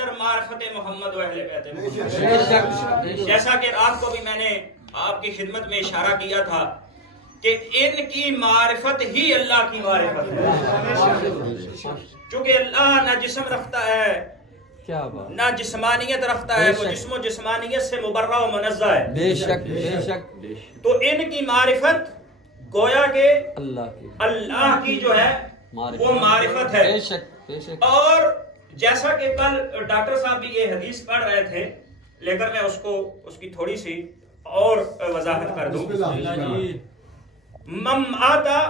اندر معرفت محمد و اہل بیت محمد. جیسا کہ رات کو بھی میں نے آپ کی خدمت میں اشارہ کیا تھا کہ ان کی معرفت ہی اللہ کی معرفت ہے. چونکہ اللہ نہ جسم رکھتا ہے نہ جسمانیت رکھتا ہے, وہ جسم و جسمانیت سے مبرہ و منزہ ہے. بے شک بے شک. تو ان کی معرفت گویا کہ اللہ کی جو ہے وہ معرفت ہے. بے شک بے شک. اور جیسا کہ کل ڈاکٹر صاحب بھی یہ حدیث پڑھ رہے تھے, لیکن میں اس کی تھوڑی سی اور وضاحت کر دوں. من آتا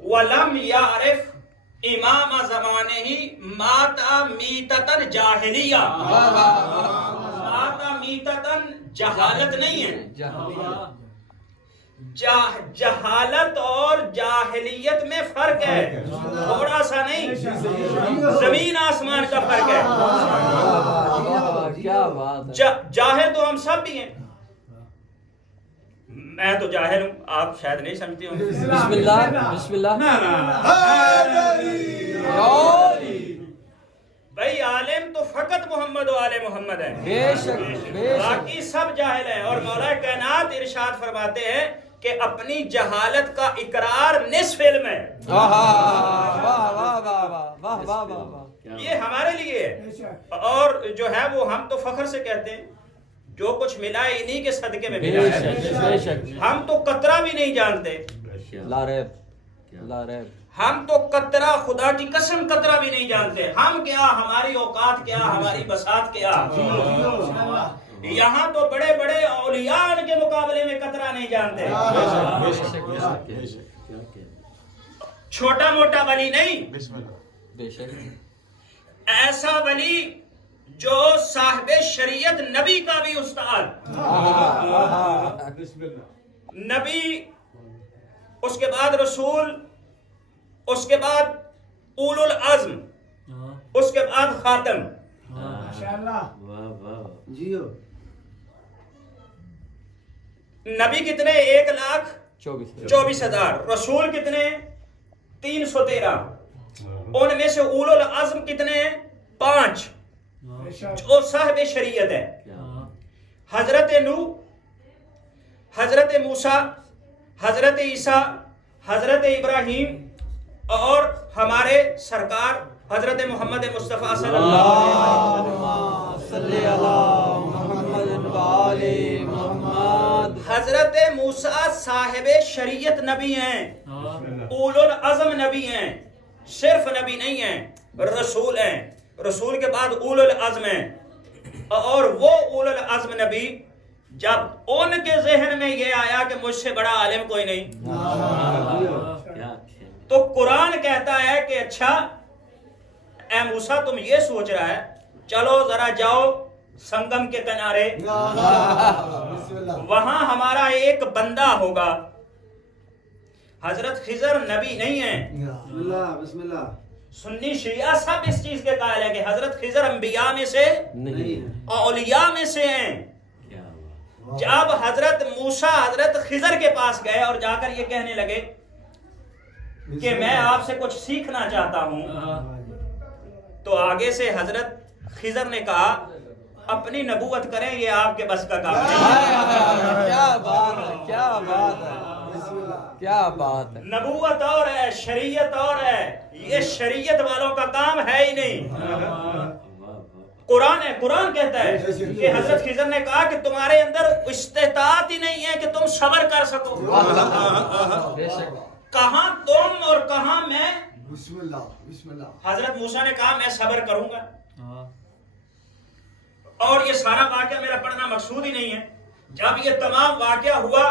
ولم یعرف امام زمانے ہی ماتا میتتن جاہلیہ. ماتا میتتن جہالت نہیں ہے, جہالت اور جاہلیت میں فرق ہے, تھوڑا سا نہیں, زمین آسمان کا فرق ہے. جاہل تو ہم سب بھی ہیں, میں تو جاہل ہوں, آپ شاید نہیں سمجھتے ہوں. بسم اللہ بسم اللہ. بھائی عالم تو فقط محمد و آل محمد ہے, بے شک بے شک. باقی سب جاہل ہیں. اور مولا کائنات ارشاد فرماتے ہیں کہ اپنی جہالت کا اقرار نصف علم ہے. یہ ہمارے لیے ہے, اور جو ہے وہ ہم تو فخر سے کہتے ہیں جو کچھ ملا ہے انہی کے صدقے میں ملا ہے. ہم تو قطرہ بھی نہیں جانتے, لا ریب لا ریب. ہم تو قطرہ, خدا کی قسم قطرہ بھی نہیں جانتے. ہم کیا, ہماری اوقات کیا, ہماری بساط کیا. یہاں تو بڑے بڑے اولیاء کے مقابلے میں قطرہ نہیں جانتے. چھوٹا موٹا ولی نہیں, بے شک. ایسا ولی جو صاحب شریعت, نبی کا بھی استاد, نبی, اس کے بعد رسول, اس کے بعد اولو العزم, اس کے بعد خاتم. نبی کتنے؟ 1,24,000. رسول کتنے؟ 313. ان میں سے اولو العزم کتنے؟ 5 جو صاحب شریعت ہے. حضرت نوح, حضرت موسیٰ, حضرت عیسیٰ, حضرت ابراہیم, اور ہمارے سرکار حضرت محمد مصطفیٰ صلی اللہ علیہ وسلم. حضرت موسیٰ صاحب شریعت نبی ہیں, اولو العزم نبی ہیں, صرف نبی نہیں ہیں, رسول ہیں. رسول کے بعد اولو العزم ہیں, اور وہ اولو العزم نبی جب ان کے ذہن میں یہ آیا کہ مجھ سے بڑا عالم کوئی نہیں, تو قرآن کہتا ہے کہ اچھا اے موسیٰ تم یہ سوچ رہا ہے, چلو ذرا جاؤ سنگم کے کنارے, وہاں ہمارا ایک بندہ ہوگا. حضرت خضر نبی نہیں ہیں. بسم اللہ. سنی شیعہ سب اس چیز کے قائل ہے کہ حضرت خضر انبیاء میں سے اولیاء میں سے ہیں. جب حضرت موسیٰ حضرت خضر کے پاس گئے اور جا کر یہ کہنے لگے کہ میں آپ سے کچھ سیکھنا چاہتا ہوں, تو آگے سے حضرت خضر نے کہا اپنی نبوت کریں, یہ آپ کے بس کا کام نہیں. کیا بات ہے, کیا بات ہے, کیا بات ہے. نبوت اور ہے, شریعت اور ہے, یہ شریعت والوں کا کام ہے ہی نہیں. قرآن ہے, قرآن کہتا ہے کہ حضرت خضر نے کہا کہ تمہارے اندر استطاعت ہی نہیں ہے کہ تم صبر کر سکو. کہاں تم اور کہاں میں. بسم اللہ بسم اللہ. حضرت موسیٰ نے کہا میں صبر کروں گا, اور یہ سارا واقعہ میرا پڑھنا مقصود ہی نہیں ہے. جب یہ تمام واقعہ ہوا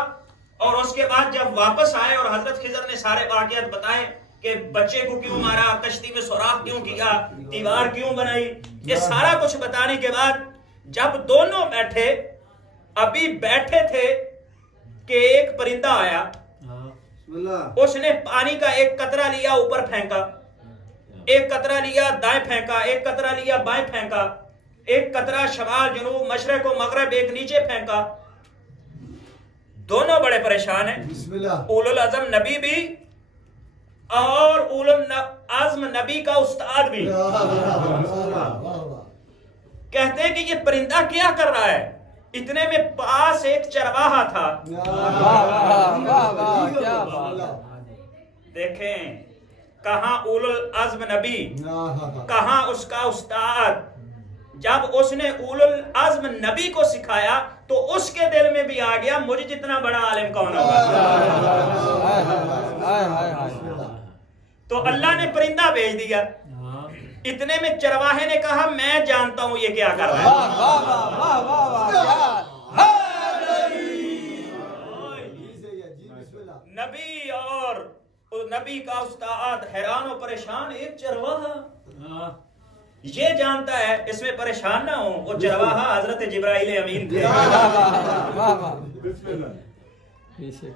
اور اس کے بعد جب واپس آئے اور حضرت خضر نے سارے واقعات بتائے کہ بچے کو کیوں مارا, کشتی میں سوراخ کیوں کیا, دیوار کیوں بنائی, یہ سارا کچھ بتانے کے بعد جب دونوں بیٹھے, ابھی بیٹھے تھے کہ ایک پرندہ آیا, اس نے پانی کا ایک قطرہ لیا اوپر پھینکا, ایک قطرہ لیا دائیں پھینکا, ایک قطرہ لیا بائیں پھینکا, ایک قطرہ شمال جنوب مشرق و مغرب ایک نیچے پھینکا. دونوں بڑے پریشان ہیں, اولو العزم نبی بھی اور اولو العزم نبی کا استاد بھی. کہتے ہیں کہ یہ پرندہ کیا کر رہا ہے؟ اتنے میں پاس ایک چرواہا تھا. کیا بات. دیکھیں کہاں اولو العزم نبی، کہاں اس کا استاد. جب اس نے اولو العزم نبی کو سکھایا تو اس کے دل میں بھی آ گیا مجھے جتنا بڑا عالم کون ہوگا. تو اللہ نے پرندہ بھیج دیا. اتنے میں چرواہے نے کہا میں جانتا ہوں یہ کیا کر رہا ہے. نبی اور نبی کا استاد حیران و پریشان. ایک چرواہا یہ جانتا ہے، اس میں پریشان نہ ہو. وہ چرواہا حضرت جبرائیل امین تھے.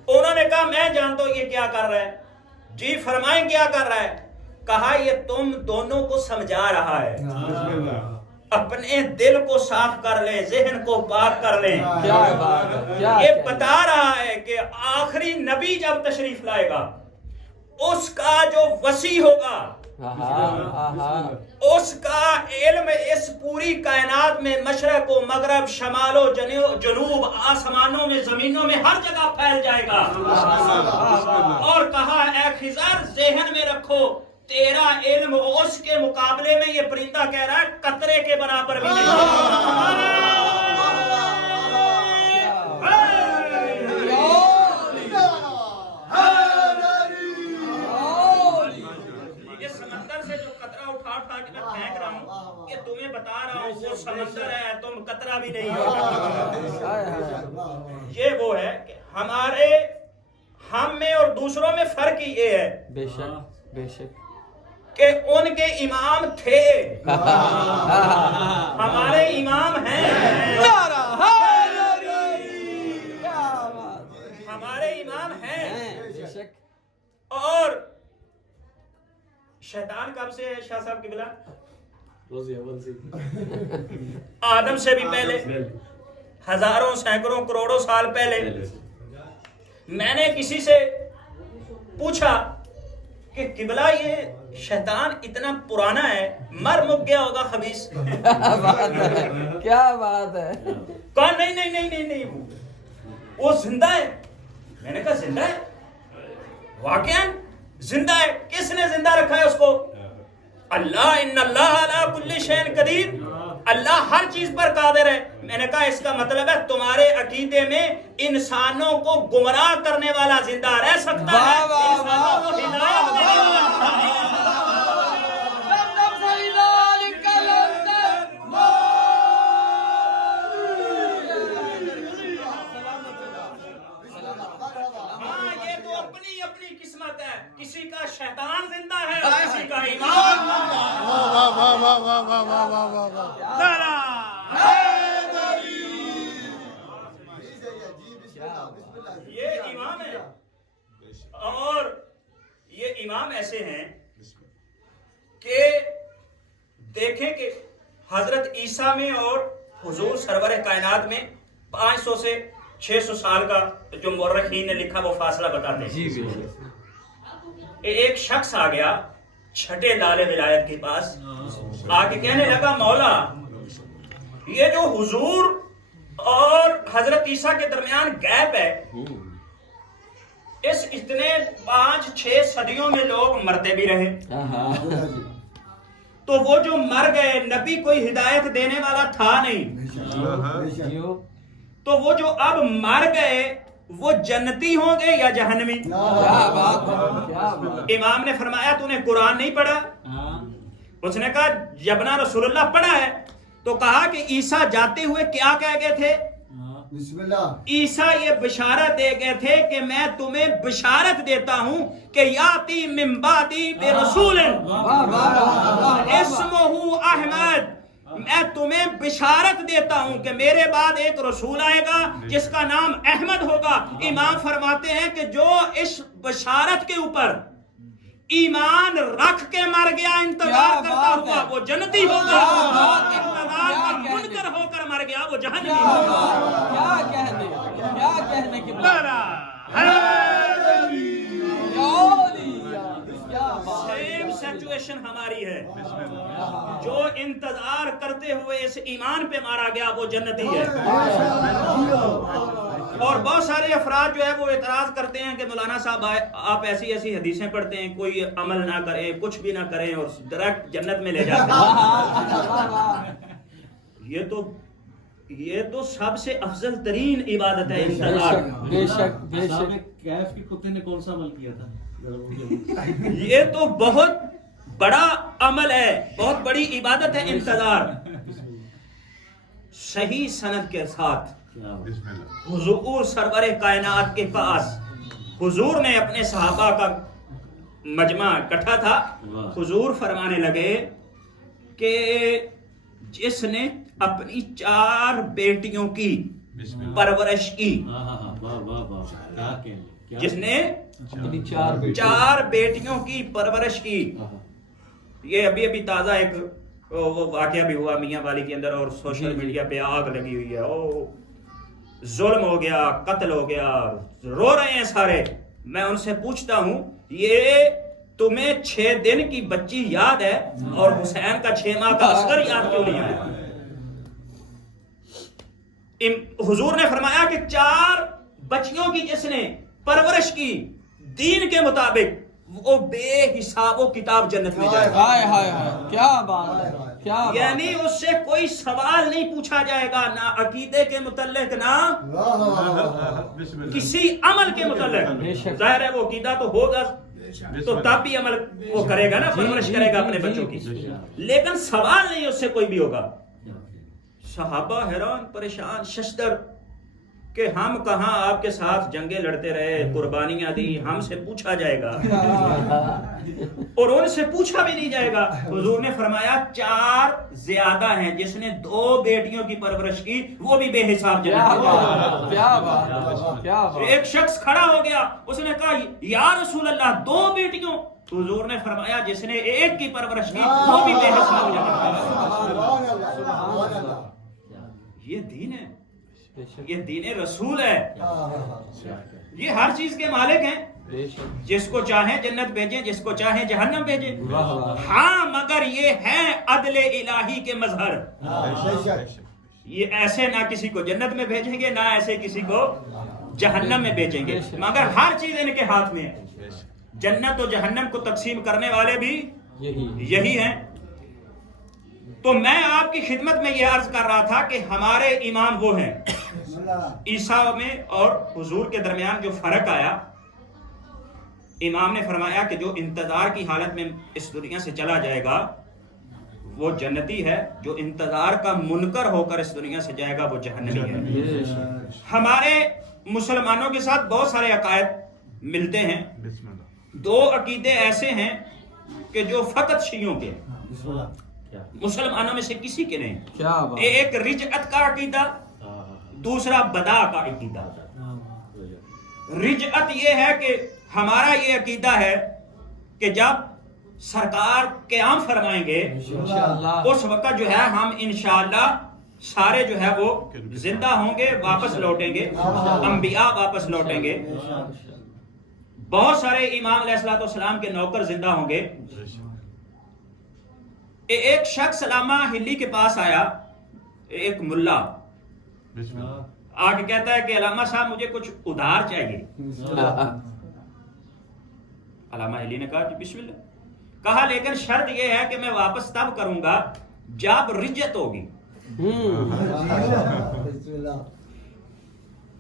انہوں نے کہا میں جانتا ہوں یہ کیا کر رہا ہے. جی فرمائیں کیا کر رہا ہے. کہا یہ تم دونوں کو سمجھا رہا ہے اپنے دل کو صاف کر لیں، ذہن کو پاک کر لیں. یہ بتا رہا ہے کہ آخری نبی جب تشریف لائے گا اس کا جو وسیع ہوگا، اس کا علم اس پوری کائنات میں مشرق و مغرب، شمال و جنوب، آسمانوں میں، زمینوں میں، ہر جگہ پھیل جائے گا. اور کہا اے خضر ذہن میں رکھو تیرا علم اس کے مقابلے میں یہ پرندہ کہہ رہا ہے قطرے کے برابر بھی نہیں. یہ سمندر سے جو قطرہ اٹھا اٹھا کے میں پھینک رہا ہوں یہ تمہیں بتا رہا ہوں وہ سمندر ہے، تم قطرہ بھی نہیں ہو. یہ وہ ہے کہ ہم میں اور دوسروں میں فرق ہی یہ ہے بے شک بے شک کہ ان کے امام تھے، ہمارے امام ہیں. ہمارے امام ہیں. اور شیطان کب سے ہے شاہ صاحب قبلہ؟ آدم سے بھی پہلے، ہزاروں سینکڑوں کروڑوں سال پہلے. میں نے کسی سے پوچھا کہ قبلہ یہ شیطان اتنا پرانا ہے، مر مک گیا ہوگا خبیث. کیا بات ہے. کہا نہیں وہ زندہ ہے. میں نے کہا زندہ ہے؟ واقعا زندہ ہے. کس نے زندہ رکھا ہے اس کو؟ اللہ. ان اللہ علی کل شیء قدیر. اللہ ہر چیز پر قادر ہے. میں نے کہا اس کا مطلب ہے تمہارے عقیدے میں انسانوں کو گمراہ کرنے والا زندہ رہ سکتا ہے، انسانوں کو ہدایت دینے والا زندہ نہیں رہ سکتا. ہاں یہ تو اپنی اپنی قسمت ہے. کسی کا شیطان زندہ ہے اور کسی کا ایمان. یہ امام ہے. اور یہ امام ایسے ہیں کہ دیکھیں کہ حضرت عیسیٰ میں اور حضور سرور کائنات میں 500 سے 600 سال کا جو مورخین نے لکھا وہ فاصلہ بتاتے ہیں. ایک شخص آ گیا چھٹے لالے ولایت کے پاس، آ کے کہنے لگا مولا یہ جو حضور اور حضرت عیسیٰ کے درمیان گیپ ہے، اس اتنے 5-6 صدیوں میں لوگ مرتے بھی رہے، تو وہ جو مر گئے نبی کوئی ہدایت دینے والا تھا نہیں، تو وہ جو اب مر گئے وہ جنتی ہوں گے یا جہنمی؟ امام نے فرمایا تو نے قرآن نہیں پڑھا؟ اس نے کہا جبنا رسول اللہ پڑھا ہے. تو کہا کہ عیسیٰ جاتے ہوئے کیا کہہ گئے تھے؟ عیسیٰ یہ بشارت دے گئے تھے کہ میں تمہیں بشارت دیتا ہوں کہ یاتی من بعدی برسول اسمہ احمد. میں تمہیں بشارت دیتا ہوں کہ میرے بعد ایک رسول آئے گا جس کا نام احمد ہوگا. امام فرماتے ہیں کہ جو اس بشارت کے اوپر ایمان رکھ کے مر گیا انتظار کرتا ہوا وہ جنتی ہوگا، انتظار کا منکر ہو کر مر گیا وہ جہنمی ہوگا. کیا کہنے کی بات. سیم سچویشن ہماری ہے. جو انتظار کرتے ہوئے اس ایمان پہ مارا گیا وہ جنتی ہے. اور بہت سارے افراد جو ہے وہ اعتراض کرتے ہیں کہ مولانا صاحب آپ ایسی ایسی حدیثیں پڑھتے ہیں, کوئی عمل نہ کریں, کچھ بھی نہ کریں اور ڈائریکٹ جنت میں لے جاتے ہیں. یہ تو سب سے افضل ترین عبادت ہے انتظار. بے شک بے شک. کیف کے کتے نے کون سا عمل کیا تھا؟ یہ تو بہت بڑا عمل ہے, بہت بڑی عبادت ہے انتظار. صحیح سند کے ساتھ حضور سرور کائنات کے پاس حضور نے اپنے صحابہ کا مجمع اکٹھا تھا. حضور فرمانے لگے کہ جس نے اپنی 4 بیٹیوں کی پرورش کی, جس نے اپنی 4 بیٹیوں کی پرورش کی. یہ ابھی تازہ ایک وہ واقعہ بھی ہوا میاں والی کے اندر, اور سوشل میڈیا پہ آگ لگی ہوئی ہے. او ظلم ہو گیا, قتل ہو گیا, رو رہے ہیں سارے. میں ان سے پوچھتا ہوں یہ تمہیں 6 دن کی بچی یاد ہے اور حسین کا 6 ماہ کا اصغر یاد کیوں نہیں آیا؟ حضور نے فرمایا کہ 4 بچیوں کی جس نے پرورش کی دین کے مطابق وہ بے حساب و کتاب جنت میں جائے گا. ہائے ہائے ہائے, کیا بات ہے, کیا بات. یعنی اس سے کوئی سوال نہیں پوچھا جائے گا, نہ عقیدے کے متعلق نہ کسی عمل کے متعلق. ظاہر ہے وہ عقیدہ تو ہوگا تو تب بھی عمل وہ کرے گا نا, پرورش کرے گا اپنے بچوں کی, لیکن سوال نہیں اس سے کوئی بھی ہوگا. صحابہ حیران پریشان ششدر کہ ہم کہاں آپ کے ساتھ جنگیں لڑتے رہے, قربانیاں دی, ہم سے پوچھا جائے گا اور ان سے پوچھا بھی نہیں جائے گا. حضور نے فرمایا 4 زیادہ ہیں, جس نے 2 بیٹیوں کی پرورش کی وہ بھی بے حساب جنت میں. کیا بات, کیا بات. ایک شخص کھڑا ہو گیا, اس نے کہا یا رسول اللہ 2 بیٹیوں. حضور نے فرمایا جس نے 1 کی پرورش کی وہ بھی بے حساب جنت میں. یہ دین ہے, یہ دین رسول ہے, یہ ہر چیز کے مالک ہیں. جس کو چاہیں جنت بھیجیں, جس کو چاہیں جہنم بھیجیں. ہاں مگر یہ ہے عدل الہی کے مظہر. یہ ایسے نہ کسی کو جنت میں بھیجیں گے, نہ ایسے کسی کو جہنم میں بھیجیں گے, مگر ہر چیز ان کے ہاتھ میں ہے. جنت و جہنم کو تقسیم کرنے والے بھی یہی ہیں. تو میں آپ کی خدمت میں یہ عرض کر رہا تھا کہ ہمارے امام وہ ہیں. عیسیٰ میں اور حضور کے درمیان جو فرق آیا, امام نے فرمایا کہ جو انتظار کی حالت میں اس دنیا سے چلا جائے گا وہ جنتی ہے, جو انتظار کا منکر ہو کر اس دنیا سے جائے گا وہ جہنمی ہے. ہمارے مسلمانوں کے ساتھ بہت سارے عقائد ملتے ہیں. 2 عقیدے ایسے ہیں کہ جو فقط شیعوں کے, مسلمانوں میں سے کسی کے نہیں. ایک رجعت کا عقیدہ, دوسرا بدا کا عقیدہ. رجعت یہ ہے کہ ہمارا یہ عقیدہ ہے کہ جب سرکار قیام فرمائیں گے اس وقت جو ہے ہم انشاءاللہ سارے جو ہے وہ زندہ ہوں گے, واپس لوٹیں گے, انبیاء واپس لوٹیں گے. بہت سارے امام علیہ الصلوۃ والسلام کے نوکر زندہ ہوں گے. ایک شخص علامہ ہلی کے پاس آیا, ایک ملا آ کے کہتا ہے کہ علامہ صاحب مجھے کچھ ادھار چاہیے. علامہ ہلی نے کہا بسم اللہ. کہا لیکن شرط یہ ہے کہ میں واپس تب کروں گا جب رجت ہوگی.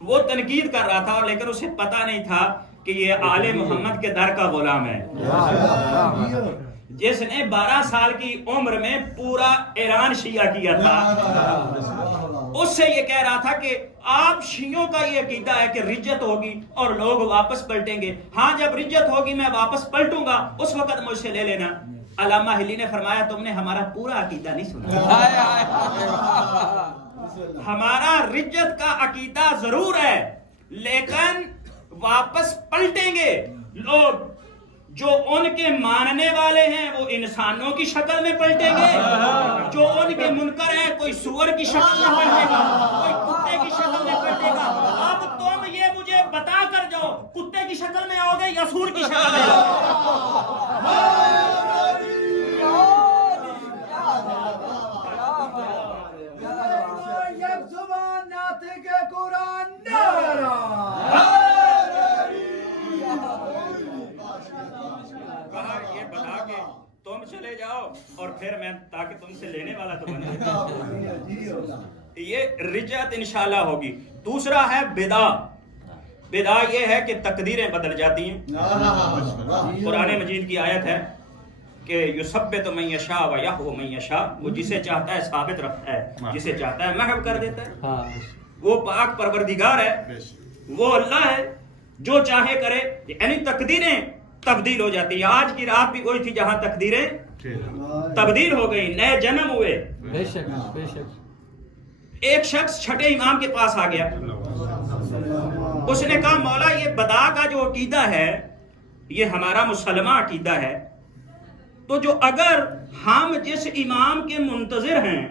وہ تنقید کر رہا تھا لیکن اسے پتا نہیں تھا کہ یہ آل محمد کے در کا غلام ہے, جس نے 12 سال کی عمر میں پورا ایران شیعہ کیا تھا. اس سے یہ کہہ رہا تھا کہ آپ شیعوں کا یہ عقیدہ ہے کہ رجت ہوگی اور لوگ واپس پلٹیں گے. ہاں جب رجت ہوگی میں واپس پلٹوں گا, اس وقت مجھ سے لے لینا. علامہ ہلی نے فرمایا تم نے ہمارا پورا عقیدہ نہیں سنا. ہمارا رجت کا عقیدہ ضرور ہے لیکن واپس پلٹیں گے لوگ. جو ان کے ماننے والے ہیں وہ انسانوں کی شکل میں پلٹیں گے, جو ان کے منکر ہیں کوئی سور کی شکل میں پلٹے گا, کوئی کتے کی شکل میں پلٹے گا. اب تم یہ مجھے بتا کر جاؤ کتے کی شکل میں آؤ گے یا سور کی شکل میں؟ چلے جاؤ اور پھر میں تاکہ تم سے لینے والا تو بنے. یہ رجعت انشاءاللہ ہوگی. دوسرا ہے بدا. بدا یہ ہے کہ تقدیریں بدل جاتی ہیں. قرآن مجید کی آیت ہے کہ یثبت من یشاء و یحو من یشاء. وہ جسے چاہتا ہے ثابت رکھتا ہے, جسے چاہتا ہے محو کر دیتا ہے. وہ پاک پروردگار ہے, وہ اللہ ہے, جو چاہے کرے. یعنی تقدیریں تبدیل ہو جاتی ہے. آج کی رات بھی وہی تھی جہاں تقدیریں تبدیل ہو گئی, نئے جنم ہوئے. بے شک بے شک. ایک شخص چھٹے امام کے پاس آ گیا. اس نے کہا مولا یہ بدا کا جو عقیدہ ہے یہ ہمارا مسلمہ عقیدہ ہے, تو جو اگر ہم جس امام کے منتظر ہیں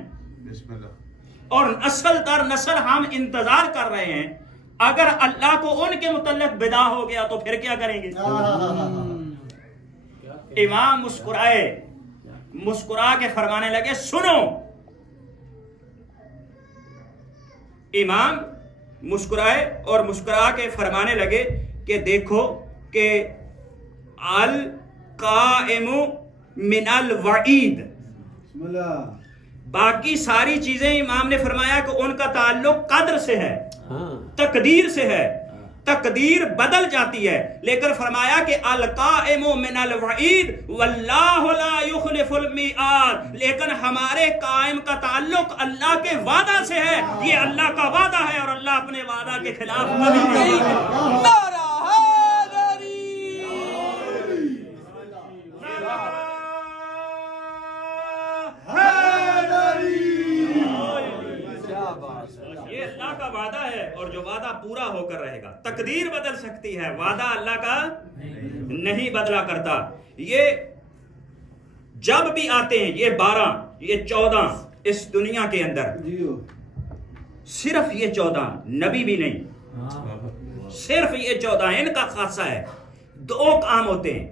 اور نسل در نسل ہم انتظار کر رہے ہیں, اگر اللہ کو ان کے متعلق بدا ہو گیا تو پھر کیا کریں گے؟ امام مسکرائے, مسکرا کے فرمانے لگے سنو. امام مسکرائے اور مسکرا کے فرمانے لگے کہ دیکھو کہ القائم من الوعید, باقی ساری چیزیں امام نے فرمایا کہ ان کا تعلق قدر سے ہے, تقدیر سے ہے. تقدیر بدل جاتی ہے, لیکن فرمایا کہ القائم من الوعید واللہ لا یخلف المیعاد. لیکن ہمارے قائم کا تعلق اللہ کے وعدہ سے ہے. یہ اللہ کا وعدہ ہے اور اللہ اپنے وعدہ کے خلاف کبھی نہیں. یہ اللہ کا وعدہ ہے اور جو وعدہ پورا ہو کر رہے گا. تقدیر بدل سکتی ہے, وعدہ اللہ کا نہیں بدلا کرتا. یہ جب بھی آتے ہیں یہ 12 یہ 14 اس دنیا کے اندر, صرف یہ 14 نبی بھی نہیں, صرف یہ 14 ان کا خاصہ ہے. 2 کام ہوتے ہیں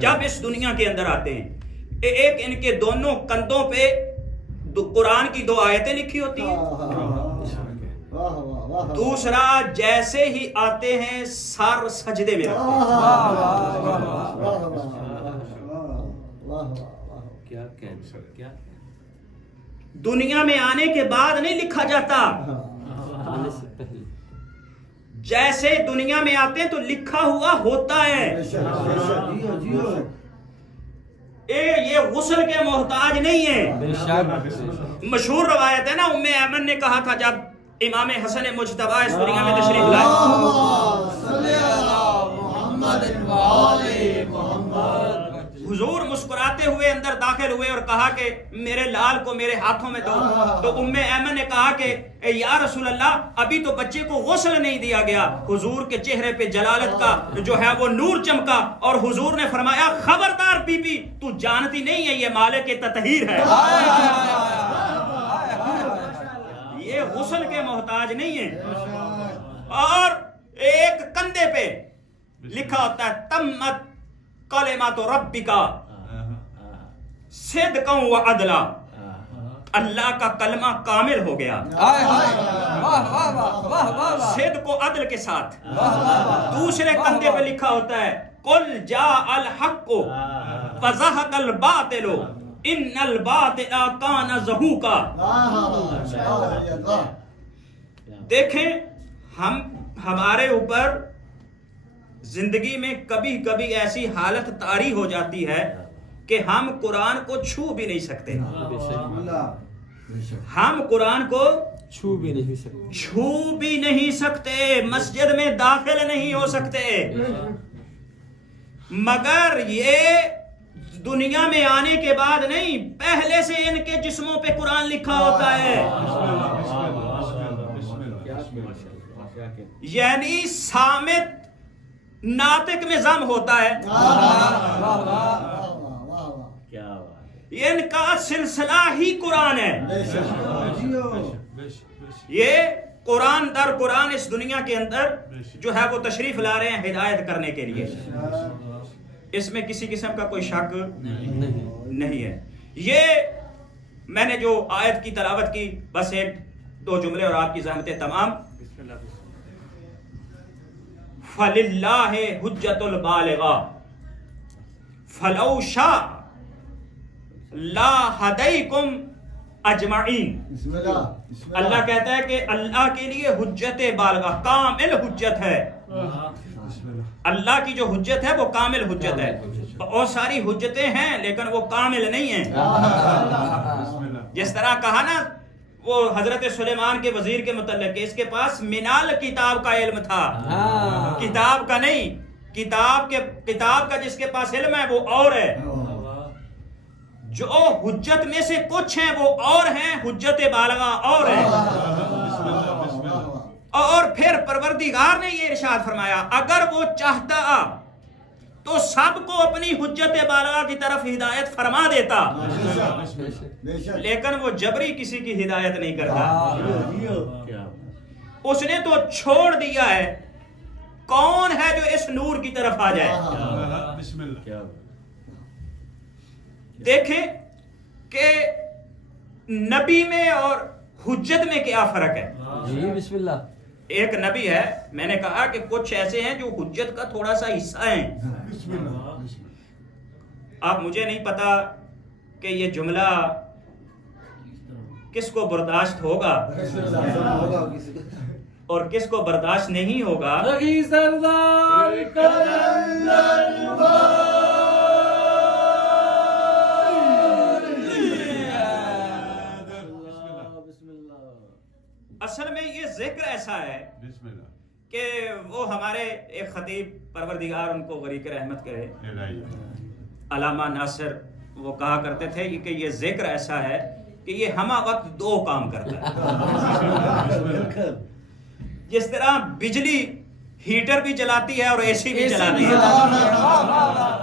جب اس دنیا کے اندر آتے ہیں. ایک ان کے دونوں کندھوں پہ قرآن کی 2 آیتیں لکھی ہوتی ہیں. دوسرا جیسے ہی آتے ہیں سر سجدے میں رکھتے ہیں. دنیا میں آنے کے بعد نہیں لکھا جاتا, جیسے دنیا میں آتے ہیں تو لکھا ہوا ہوتا ہے. یہ غسل کے محتاج نہیں ہے. مشہور روایت ہے نا, ام ایمن نے کہا تھا جب امام حسن مجتبی اس دنیا میں تشریف لائے, حضور مسکراتے ہوئے اندر داخل ہوئے اور کہا کہ میرے لال کو میرے ہاتھوں میں دو. تو ام ایمن نے کہا کہ یا رسول اللہ ابھی تو بچے کو غسل نہیں دیا گیا. حضور کے چہرے پہ جلالت کا جو ہے وہ نور چمکا اور حضور نے فرمایا خبردار بی بی, تو جانتی نہیں ہے یہ مالک تطہیر ہے. یہ غسل کے محتاج نہیں ہے. اور ایک کندھے پہ لکھا ہوتا ہے تمت کلمات ربک صدقا و عدلا, اللہ کا کلمہ کامل ہو گیا صدق و عدل کے ساتھ. دوسرے کندھے پہ لکھا ہوتا ہے قل جاء الحق وزهق الباطل ان الباطل کان زہوقا. دیکھیں ہمارے اوپر زندگی میں کبھی کبھی ایسی حالت طاری ہو جاتی ہے کہ ہم قرآن کو چھو بھی نہیں سکتے. ہم قرآن کو چھو بھی نہیں سکتے, مسجد میں داخل نہیں ہو سکتے, مگر یہ دنیا میں آنے کے بعد نہیں, پہلے سے ان کے جسموں پہ قرآن لکھا ہوتا ہے. یعنی صامت ناطق میں ضم ہوتا ہے. ان کا سلسلہ ہی قرآن ہے. یہ قرآن در قرآن اس دنیا کے اندر جو ہے وہ تشریف لا رہے ہیں ہدایت کرنے کے لیے. اس میں کسی قسم کا کوئی شک نہیں ہے. یہ میں نے جو آیت کی تلاوت کی بس 1-2 جملے اور آپ کی زحمتیں تمام. فَلِلَّهِ حُجَّةُ الْبَالِغَةُ فَلَوْ شَاءَ لا ہدیکم اجمعین. بسم اللہ. بسم اللہ. اللہ کہتا ہے کہ اللہ کے لیے حجت بالغہ کامل حجت ہے. اللہ کی جو حجت ہے وہ کامل حجت ہے. اور ساری حجتیں ہیں لیکن وہ کامل نہیں ہیں. جس طرح کہا نا وہ حضرت سلیمان کے وزیر کے متعلق کہ اس کے پاس منال کتاب کا علم تھا, کتاب کا نہیں. کتاب کا جس کے پاس علم ہے وہ اور ہے. جو حجت میں سے کچھ ہیں وہ اور ہیں, حجت بالغہ اور ہے. اور پھر پروردگار نے یہ ارشاد فرمایا اگر وہ چاہتا تو سب کو اپنی حجت بالغہ کی طرف ہدایت فرما دیتا, لیکن وہ جبری کسی کی ہدایت نہیں کرتا. اس نے تو چھوڑ دیا ہے. کون ہے جو اس نور کی طرف آ جائے؟ دیکھیں کہ نبی میں اور حجت میں کیا فرق ہے. جی بسم اللہ. ایک نبی ہے, میں نے کہا کہ کچھ ایسے ہیں جو حجت کا تھوڑا سا حصہ ہیں. اب مجھے نہیں پتا کہ یہ جملہ کس کو برداشت ہوگا اور کس کو برداشت نہیں ہوگا. اصل میں یہ ذکر ایسا ہے کہ وہ ہمارے ایک خطیب پروردگار ان کو غریق رحمت کرے, علامہ ناصر, وہ کہا کرتے تھے کہ یہ ذکر ایسا ہے کہ یہ ہمہ وقت دو کام کرتا ہے. جس طرح بجلی ہیٹر بھی چلاتی ہے اور اے سی بھی چلاتی ہے,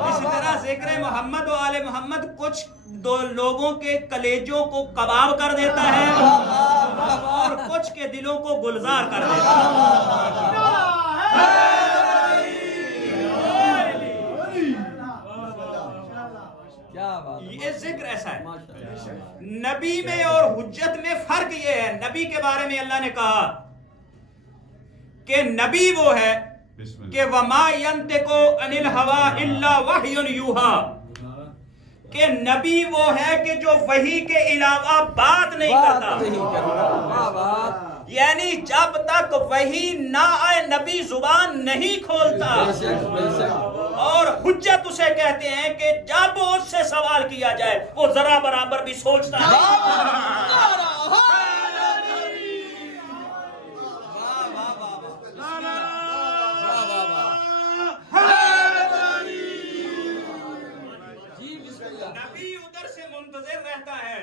اسی طرح ذکر محمد و آل محمد کچھ دو لوگوں کے کلیجوں کو کباب کر دیتا ہے اور کچھ کے دلوں کو گلزار کر دیتا ہے. یہ ذکر ایسا ہے. نبی میں اور حجت میں فرق یہ ہے. نبی کے بارے میں اللہ نے کہا کہ نبی وہ ہے کہ وَمَا يَنْتِقُ عَنِ الْهَوَىٰ إِلَّا وَحْيٌ يُوحَىٰ, کہ نبی وہ ہے کہ جو وحی کے علاوہ بات نہیں کرتا. یعنی جب تک وحی نہ آئے نبی زبان نہیں کھولتا. اور حجت اسے کہتے ہیں کہ جب اس سے سوال کیا جائے وہ ذرا برابر بھی سوچتا ہے. نبی ادھر سے منتظر رہتا ہے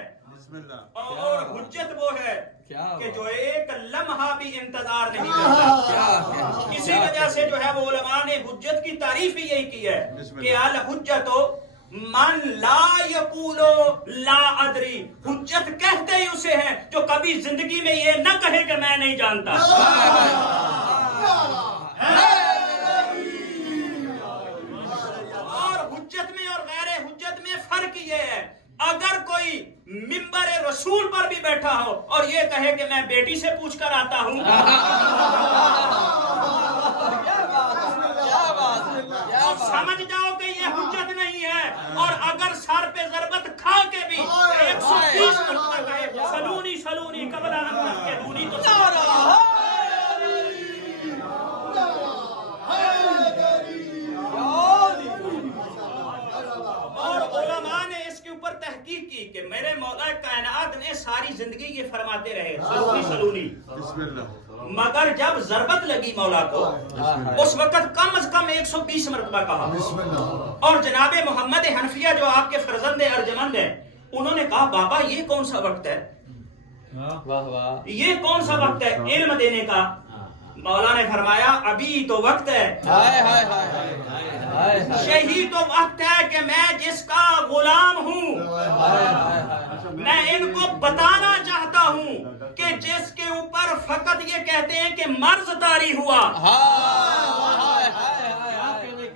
اور حجت وہ ہے کہ جو ایک لمحہ بھی انتظار نہیں کرتا. اسی وجہ سے جو ہے وہ علماء نے حجت کی تعریف ہی یہی کی ہے کہ الحجت من لا یقول لا ادری. حجت کہتے ہی اسے ہیں جو کبھی زندگی میں یہ نہ کہے کہ میں نہیں جانتا. اور حجت میں اور غیر حجت میں فرق یہ ہے, اگر کوئی منبر رسول پر بھی بیٹھا ہو اور یہ کہے کہ میں بیٹی سے پوچھ کر آتا ہوں, اور سمجھ جاؤ کہ یہ حجت نہیں ہے. اور اگر سر پہ ضربت کھا کے بھی 120 مرتبہ کہے سلونی سلونی قبل ان تفقدونی, تو اور علماء نے اس کے اوپر تحقیق کی کہ میرے مولا کائنات نے ساری زندگی یہ فرماتے رہے سلونی سلونی, مگر جب ضربت لگی مولا کو اس وقت کم از کم 120 مرتبہ کہا. اور جناب محمد حنفیہ جو آپ کے فرزند ارجمند ہیں, انہوں نے کہا بابا یہ کون سا وقت ہے, یہ کون سا وقت ہے علم دینے کا. مولا نے فرمایا ابھی تو وقت ہے, یہی تو وقت ہے کہ میں جس کا غلام ہوں میں ان کو بتانا چاہتا ہوں کہ جس کے اوپر فقط یہ کہتے ہیں کہ مرض طاری ہوا.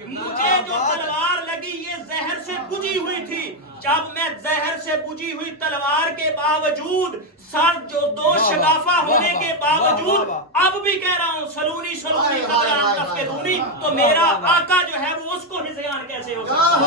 مجھے جو تلوار لگی یہ زہر سے بجھی ہوئی تھی. جب میں زہر سے بجھی ہوئی تلوار کے باوجود سر جو دو شگافہ ہونے کے باوجود اب بھی کہہ رہا ہوں سلونی سلونی قبل ان تفقدونی, تو میرا آقا جو ہے وہ اس کو ہذیان کیسے ہو سکتا ہے.